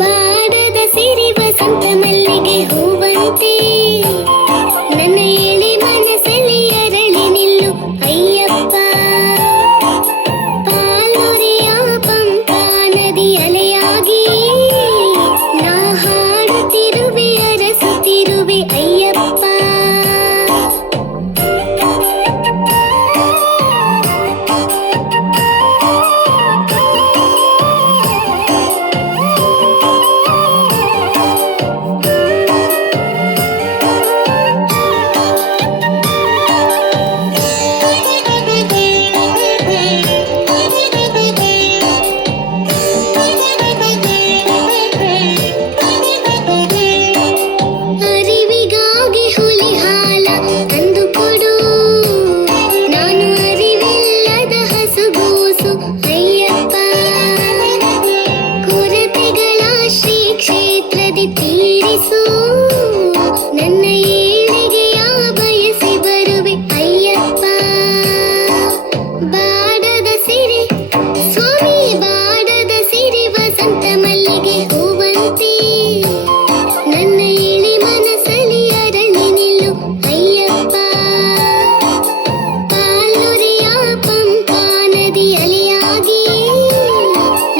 ಬಾಡದ ಸಿರಿ ವಸಂತ ಮಲ್ಲಿಗೆ ಹೂವಂತೆ ನನ್ನ ಎಳೆ ಮನಸ್ಸಲ್ಲಿ ಅರಳಿ ನಿಲ್ಲು ಅಯ್ಯಪ್ಪ. ಪಾಲುರಿಯ ಪಂಪಾ ನದಿ ಅಲೆಯಾಗಿ ನಾ ಹಾಡುತ್ತಿರುವೆ ಅರಸುತ್ತಿರುವೆ ಅಯ್ಯಪ್ಪ. ಅರಿವಿಗಾಗಿ ಹುಲಿ ಹಾಲ ತಂದು ಕೊಡು, ನಾನು ಅರಿವಿಲ್ಲದ ಹಸುಗೂಸು ಅಯ್ಯಪ್ಪ. ಕೊರತೆಗಳ ಶ್ರೀ ಕ್ಷೇತ್ರದಿ ತೀರಿಸು, ನನ್ನ ಏಳಿಗೆಯ ಬಯಸಿ ಬರುವೆ ಅಯ್ಯಪ್ಪ. ಬಾಡದ ಸಿರಿ ಸ್ವಾಮಿ, ಬಾಡದ ಸಿರಿ ವಸಂತ ಮಲ್ಲಿಗೆ ಹೂವಂತೆ ನನ್ನ ಎಳೆ ಮನಸ್ಸಲ್ಲಿ ಅರಳಿ ನಿಲ್ಲು ಅಯ್ಯಪ್ಪ. ಪಾಲುರಿಯ ಪಂಪಾ ನದಿ ಅಲೆಯಾಗಿ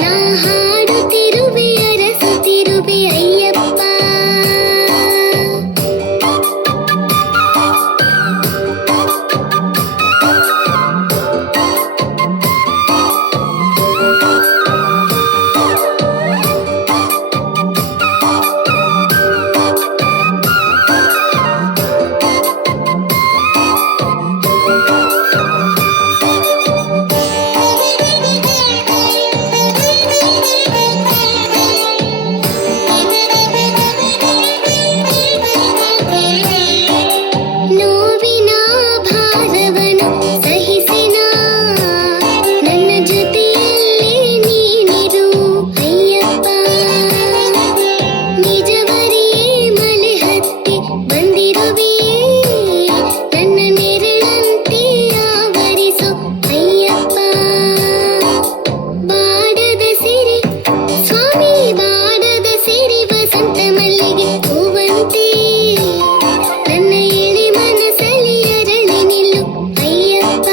ನಾ ಹಾಡುತ್ತಿರುವೆ ಅರಸುತ್ತಿರುವೆ ಅಯ್ಯಪ್ಪ. ನೋವಿನ ಭಾರವನು ಸಹಿಸಿನ ನನ್ನ ಜೊತೆಯಲ್ಲಿ ನೀನಿರು ಅಯ್ಯಪ್ಪ. ನಿಜವರಿಯೇ ಮಲೆ ಹತ್ತಿ ಬಂದಿರುವೆ, ನನ್ನ ನೆರಳಂತೆ ಆವರಿಸು ಅಯ್ಯಪ್ಪ. ಬಾಡದ ಸಿರಿ ಸ್ವಾಮಿ, ಬಾಡದ ಸಿರಿ ವಸಂತ ಮಲ್ಲಿಗೆ ಹೂವಂತೆ ನನ್ನ ಎಳೆ ಮನಸ್ಸಲ್ಲಿ ಅರಳಿ ನಿಲ್ಲು ಅಯ್ಯಪ್ಪ.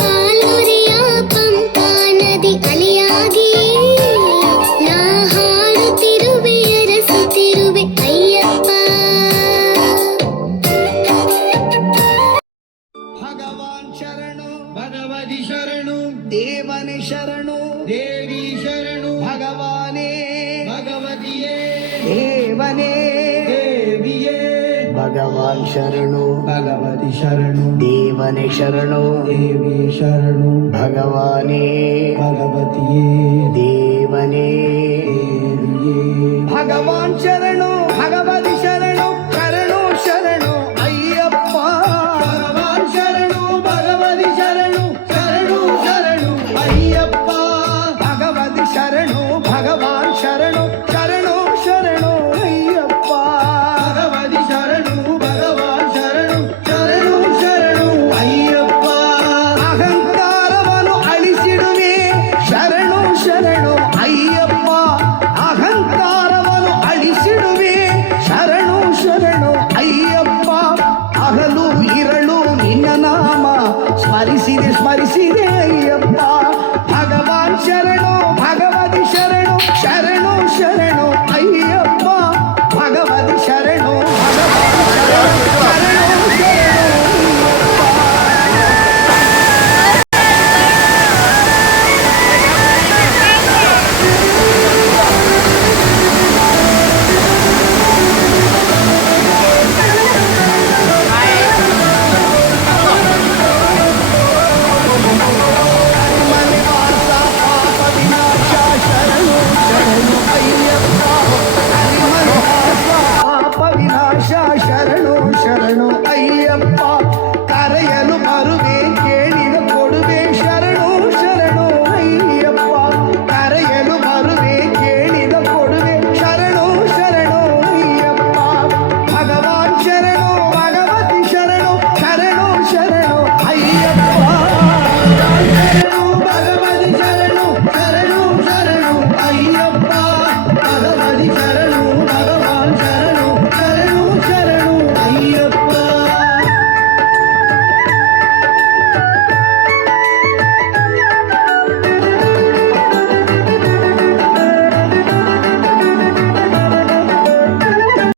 ಪಾಲುರಿಯ ಪಂಪಾ ನದಿ ಅಲೆಯಾಗಿ ನಾ ಹಾಡುತ್ತಿರುವೆ ಅರಸುತ್ತಿರುವೆ ಅಯ್ಯಪ್ಪ. ಭಗವಾನ್ ಶರಣು ಭಗವತಿ ಶರಣು ದೇವನೇ ಶರಣು ದೇವಿ ಶರಣು ಭಗವಾನೇ ಭಗವತಿಯೇ ದೇವನೇ ದೇವಿಯೇ. ಭಗವಾನ್ ಶರಣು ಭಗವತಿ ಶರಣು ದೇವನೇ ಶರಣು ದೇವಿ ಶರಣು ಭಗವಾನೇ ಭಗವತಿಯೇ ದೇವನೇ ದೇವಿಯೇ. ಭಗವಾನ್ ಶರಣು